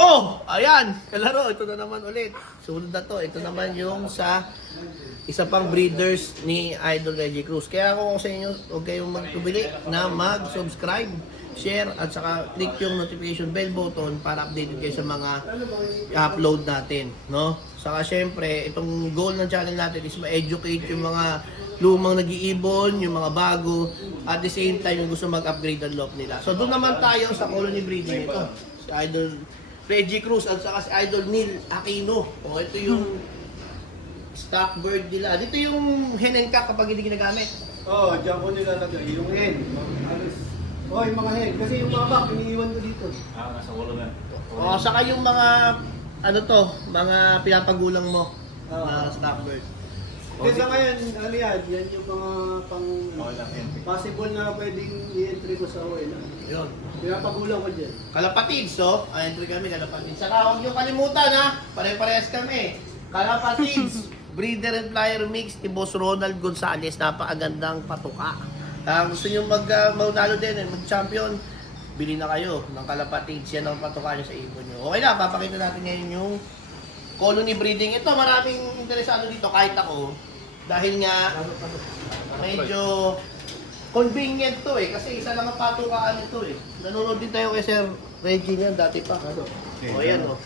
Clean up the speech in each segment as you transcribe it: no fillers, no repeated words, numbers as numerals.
Oh! Ayan! Kalaro, ito na naman ulit. Sunod na to. Ito naman yung sa isa pang breeders ni Idol Reggie Cruz. Kaya ako sa inyo, huwag kayong magtubili na mag-subscribe, share, at saka click yung notification bell button para updated kayo sa mga upload natin. No? Saka syempre, itong goal ng channel natin is ma-educate yung mga lumang nag-iibon, yung mga bago, at the same time yung gusto mag-upgrade ang loft nila. So doon naman tayo sa colony breeding ito. Si Idol Reggie Cruz at saka si Idol Neil Aquino. O ito yung stock bird nila. Dito yung hen and cock kapag hindi ginagamit. Oo, dyan ko nilalagay. Yung hen. Alis. Oh, yung mga hen. Kasi yung mga back, iniiwan ko dito. Nasa kulungan. O saka yung mga ano to, mga pinapagulang mo na stock bird. Kasi sa ngayon, ano yan yung mga pang Okay lang entry. possible na pwedeng i-entry ko sa OL. Yun. Pinapagulang ko dyan. Kalapatids, so. Entry kami, kalapatids. Saka huwag niyo kalimutan ha, pare-parehas kami. Kalapatids, breeder and flyer mix ni Boss Ronald Gonzales. Napakagandang patuka. Gusto niyo maunalo din, mag-champion, bili na kayo ng kalapatids. Yan ang patuka niyo sa ibon niyo. Okay na, papakita natin ngayon yung colony breeding. Ito, maraming interesado dito, kahit ako. Dahil nga, medyo convenient to eh. Kasi isa lang ang patukaan nito eh. Nanonood din tayo kay Sir Reggie niyan, dati pa. O ayan o.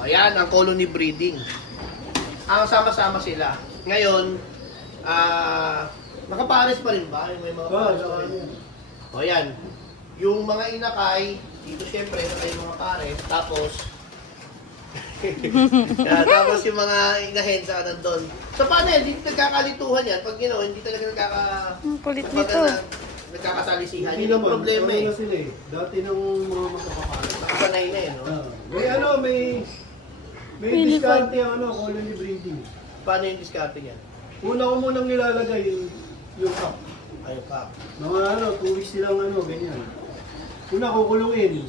O ayan, ang colony breeding. Ang sama-sama sila. Ngayon, nakapares pa rin ba? May mga pares pa rin. O ayan. Yung mga inakay, dito syempre, yung mga pares. Tapos, tapos yung mga inahen sa nandun. So paano yan? Hindi nagkakalituhan yan. Pag hindi talaga Kulit kumbaga nito. nagkakasalisihan. Hindi Yun ang naman, problema ano eh. na sila eh. Dati nung mga magkakapala. Nakasanay na eh, no? May diskarte ang colony breeding. Paano yung discarte niya? Una ko munang nilalagay yung cup. Ayun ka. Mga 2 weeks silang ganyan. Una kukulungin.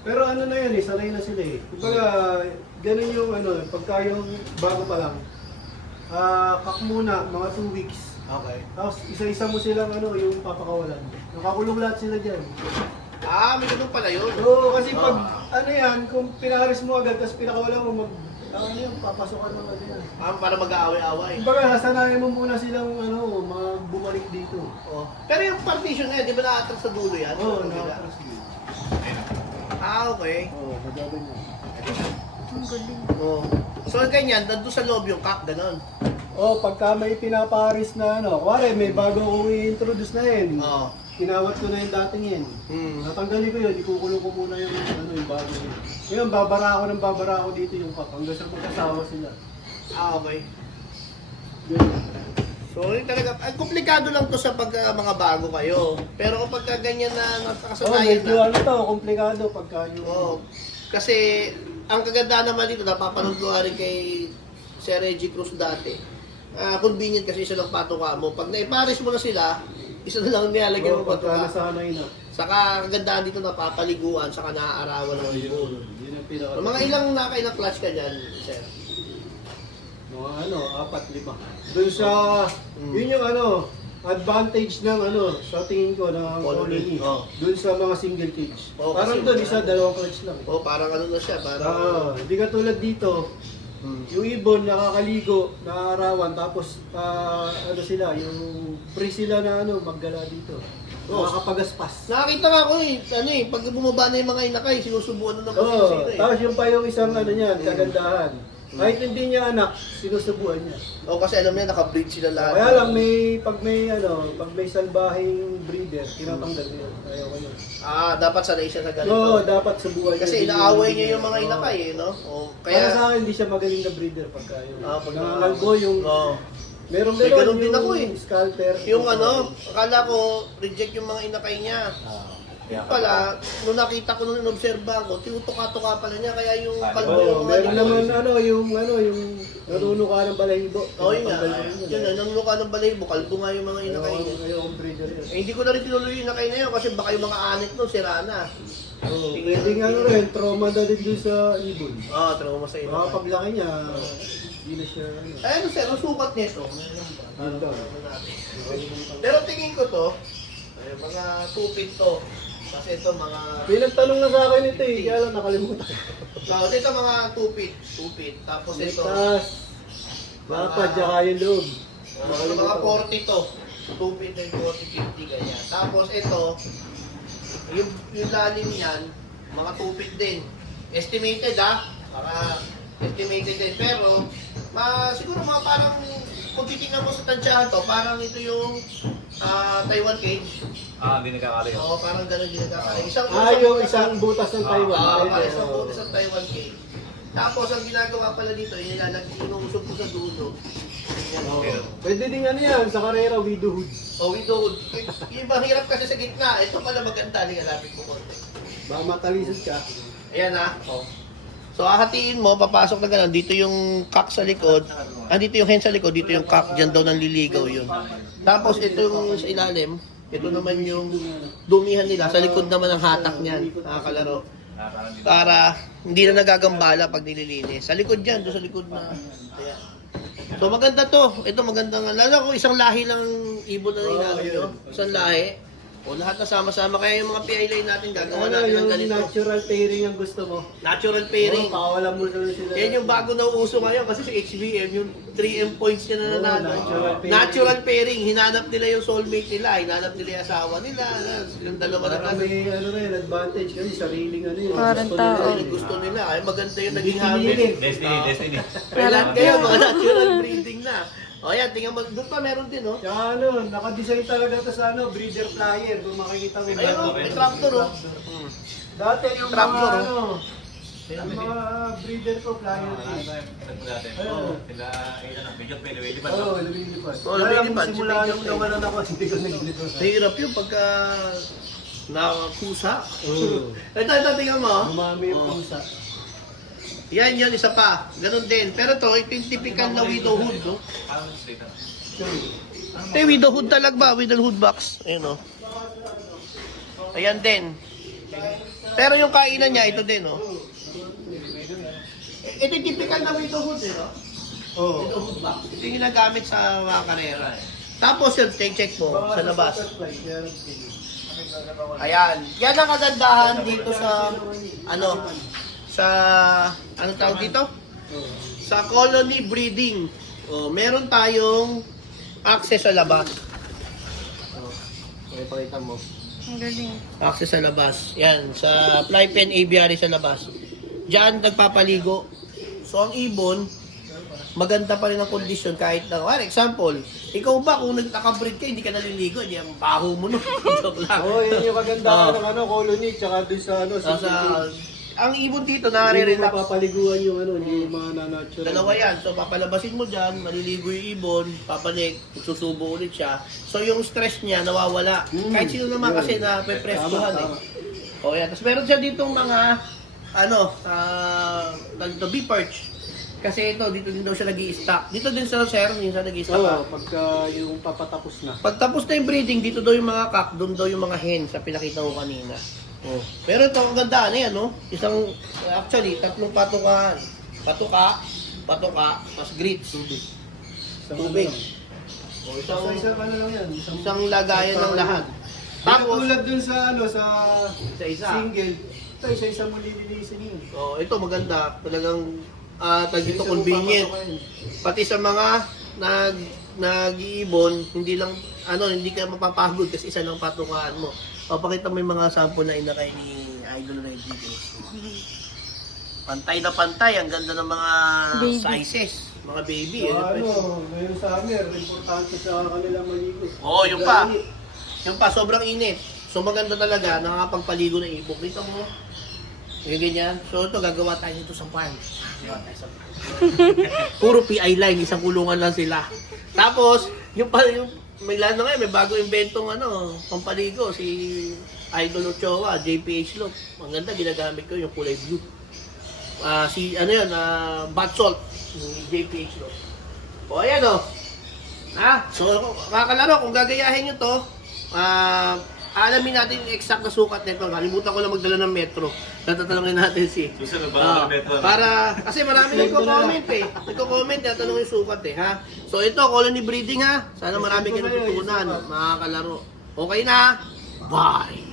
Pero ano na yan sanay na sila eh. Kumbaga, ganun yung pagka yung bago pa lang. Kak muna, mga 2 weeks. Okay. Tapos isa-isa mo silang yung papakawalan. Nakakulong lahat sila dyan. May ganun pala yun. Oo, kasi pag kung pinaharis mo agad, tapos pinakawalan mo, papasukan mo agad yan. Para mag-aaway-aaway. Kumbaga, sanayin mo muna silang bumalik dito. Oh. Pero yung partition na yan, di ba na-atras sa dulo yan? Oo, Kabila. Okay. Oo, magagan yan. Ang galing. Oh. So ganyan, nandun sa loob yung cock, ganun. Pagka may pinaparis na kuwari may bago kong i-introduce na yun. Oo. Tinawat ko na yung dating yun. Natanggalin ko yun, ikukulong ko muna yung bago yun. Ngayon, babara ako dito yung cup hanggang sa magkasawa sila. Okay. Ganyan. So yun talaga, komplikado lang to sa pag mga bago kayo. Pero kapag ganyan na nakasanayan medyo na. komplikado pagka yung... Oo. Kasi ang kaganda naman dito, napapanood ko nga rin kay Sir Reggie Cruz dati. Convenient kasi siya lang patuka mo. Pag naiparis mo na sila, isa na lang nilalagyan mo pagka patuka. nasanay na. Saka kagandahan dito napapaliguan, saka naaarawan ng ibon. Yun ang pinaka... Mga ilang clutch ka dyan, Sir? Mga 4-5. Doon sa... Yun yung advantage ng sa tingin ko ng colony. Doon sa mga single cage. Parang doon dalawang clutch lang. Parang na siya, parang... Hindi ka tulad dito. Yung ibon nakakaligo, nakarawan, tapos sila, yung free sila na maggala dito. Makakapagaspas. Nakakita nga ako pag bumaba na yung mga inakay, sinusubuan na ng sino Tapos yung pa yung isang niyan, kagandahan. Kahit hindi niya anak, sinusubuan niya. Kasi alam niya, nakabreed sila lahat. Kaya lang pag may salbahing breeder, tinatanggal niya. Ayaw ko yun. Dapat sanay siya sa ganito. Oo, dapat subukan niya. Kasi inaaway niya yung mga inakay no? Kaya sa akin, hindi siya magaling na breeder pagka yun. Pag nangangalbo yung... Meron May ganun din ako scalper. Yung akala ko, reject yung mga inakay niya. Yung pala, nung nakita ko, nung inobserba ko, tinutuka-tuka pala niya, kaya yung kalbo yung mga meron naman yung nanunuka ng balahibo. Yun nga. Yun na, nanunuka ng balahibo, kalbo nga yung mga inakay niya. Yung breeder yun. Hindi ko na rin tinuloy yung inakay na yun, kasi baka yung mga anet nun, sira na. Pwede nga rin, trauma na din doon sa ibon. Trauma sa inakay. Baka paglaki niya, hindi na siya Sir, ang sukat nito. Ganda. Pero tingin ko to, mga 2 feet to. Kasi ito mga... Pinagtanong na sa akin ito eh, kaya lang nakalimutan. So, ito mga 2 feet. 2 feet. Tapos ito... Ligtas. Lapad, tsaka yung loob. Ito mga 40 to. 2 feet and 40, 50 ganyan. Tapos ito, yung lalim niyan, mga 2 feet din. Estimated para estimated din. Pero, siguro mga parang, kung titignan mo sa tansyahan to, parang ito yung Taiwan cage. Hindi nagkakali. Oo, parang gano'n din nagkakaroon. Yung isang butas ng Taiwan. Parang Pwede, isang oo. butas ng Taiwan cage. Tapos, ang ginagawa pala dito, inuusog ko sa dulo. Yan, Oo. Pwede din ano yan, sa karera, widowhood. O, widowhood. Yung mahirap kasi sa gitna. Ito pala maganda. Ligalapit ko konti. Baka matalisod ka. Ayan Oh. So, hahatiin mo, papasok na gano'n. Dito yung cock sa likod. Dito yung hen sa likod. Dito yung cock. Diyan daw nanliligaw yun. Tapos, ito yung sa ilalim. Ito naman yung dumihan nila. Sa likod naman ang hatak niyan. Nakakalaro. Para hindi na nagagambala pag nililinis. Sa likod dyan. Doon sa likod na. Ayan. So, maganda to. Ito magandang. Lalo ko isang lahi lang ibon na ninalo nyo. Isang lahi. O lahat na sama-sama. Kaya yung mga PI line natin gagawa natin ng Yung ganito. natural pairing ang gusto mo. Natural pairing. Oo, pakawalan mo na sila. Yan yung bago na uso ngayon kasi sa HBM, yung 3M points niya na Oo, nanalo. natural pairing. Pairing. Hinanap nila yung soulmate nila. Hinanap nila yung asawa nila. Yung dalawa na Para may ano rin, advantage kasi sariling ano yun. Parang Gusto tao. nila yung yun. gusto nila. Ay maganda yung naging Pinili. habit. Destiny. Kaya lahat kayo, mga natural breeding na. O yan, tingnan mo. Doon pa meron din, oh. Tsaka ano, nakadesign talaga to sa ano, breeder flyer. Kung makikita mo. Ayun, oh, may tractor, oh. Dati yung Tractor, mga oh. ano, yung mga breeder ko flyer. Medyo pwede ba? Oo, lumilipad. Oo, Kaya lang, lumilipad. simula Si nung Medyo nawalan ako, hindi ko naglito. Mahirap yun pagka nakakusa. Oo. Ito, tingnan mo. Dumami yung pusa. Yan, isa pa. Ganon din. Pero to, ito yung typical na widowhood, no? Ito yung widowhood talaga ba? Widowhood box. Ayun, oh. Ayan din. Pero yung kainan niya, ito din, oh. Ito yung typical na widowhood, eh, no? Oo. Widowhood box. Ito yung ginagamit sa mga karera, eh. Tapos yun, check mo sa labas. Ayan. Yan ang kagandahan dito sa, ano tawag dito? Sa colony breeding. Meron tayong access sa labas. Pakita mo. Ang galing. Access sa labas. Yan, sa fly pen aviary sa labas. Diyan nagpapaligo. So ang ibon, maganda pa rin ang kondisyon kahit na, for example, ikaw ba kung naka-breed ka, hindi ka naliligo, hindi ang baho mo no. Joke lang. Oo, yun yung kagandahan ng ano, colony, tsaka dun sa ano, Ang ibon dito hindi mo nare-relax. mapapaliguan yung ano, hindi yung mga na-natural. Dalawa yan. So, papalabasin mo dyan, maliligo yung ibon, papanik, susubo ulit siya. So, yung stress niya nawawala. Kahit sino naman kasi na peprestuhan eh. O yan. Tapos meron siya ditong mga, bee perch. Kasi ito, dito din daw siya nag-i-stock. Dito din sa sir, minsan nag-i-stock. Oo, pagka yung papatapos na. Pag tapos na yung breeding, dito daw yung mga cock, doon daw yung mga hen sa pinakita ko kanina. Oh. Pero ito, ang ganda na yan, no? Actually, tatlong patuka, tapos grits. Tubig. O, Isa ano lang yan. isang lagayan ng lahat. Tapos, Tapos, tulad dun sa ano, sa isa-isa. single, ito isa-isa mo lilinisin yun. Oh, ito maganda. Talagang, dito Isa-isa mo convenient. papatukain. Pati sa mga nag-iibon, hindi lang, hindi ka mapapagod kasi isa lang patukaan mo. Papakita mo yung mga sample na inakay ni Idol Red Dito. Pantay na pantay, ang ganda ng mga Baby. sizes, mga baby. Ngayong summer, importante sa kanila maligo. Oo, yung pa. Yung pa, sobrang init. So maganda talaga, nakakapagpaligo ng ibok. Dito mo, yung ganyan. So ito, gagawa tayo dito sa farm. Gagawa tayo sa farm. Puro PI line, isang kulungan lang sila. Tapos, yung may lalo ngayon, may bago inventong pampaligo, si Idol Ochoa, JPH Look. Ang ganda, ginagamit ko yung kulay blue. Bath salt, yung JPH Look. O, ayan o. So, kakalaro, kung gagayahin nyo to, alamin natin yung exact na sukat nito. Kalimutan ko lang magdala ng metro. Tatanungin natin si... Susunod ba ng metro? Kasi marami nagko-comment eh. Nagko-comment, tatanong yung sukat eh, ha? So ito, colony breeding ha. Sana marami kayo natutunan, mga kalaro. Okay na? Bye!